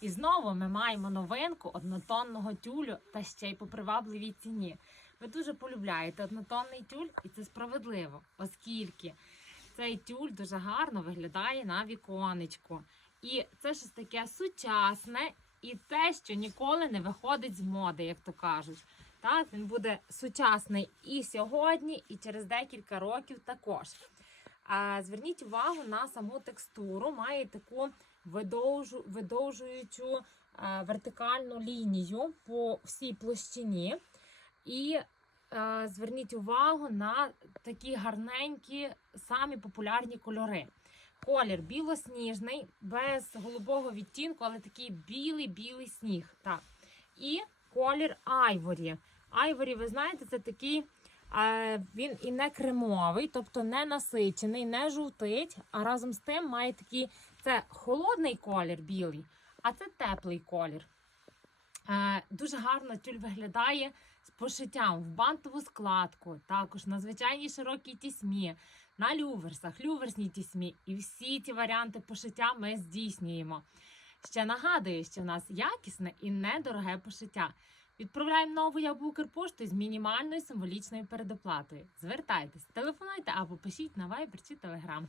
І знову ми маємо новинку однотонного тюлю та ще й по привабливій ціні. Ви дуже полюбляєте однотонний тюль, і це справедливо, оскільки цей тюль дуже гарно виглядає на віконечку. І це щось таке сучасне і те, що ніколи не виходить з моди, як то кажуть. Так, він буде сучасний і сьогодні, і через декілька років також. Зверніть увагу на саму текстуру. Має таку видовжуючу вертикальну лінію по всій площині. І е, зверніть увагу на такі гарненькі, самі популярні кольори. Колір білосніжний, без голубого відтінку, але такий білий-білий сніг. Так. І колір айворі. Айворі, ви знаєте, це такий. Він і не кремовий, тобто не насичений, не жовтить, а разом з тим має такий це холодний колір білий, а це теплий колір. Дуже гарно тюль виглядає з пошиттям в бантову складку, також на звичайній широкій тісьмі, на люверсах, люверсній тісьмі. І всі ці варіанти пошиття ми здійснюємо. Ще нагадую, що в нас якісне і недороге пошиття. Відправляємо нову яблу Укрпошти з мінімальною символічною передоплатою. Звертайтесь, телефонуйте або пишіть на Viber чи Telegram.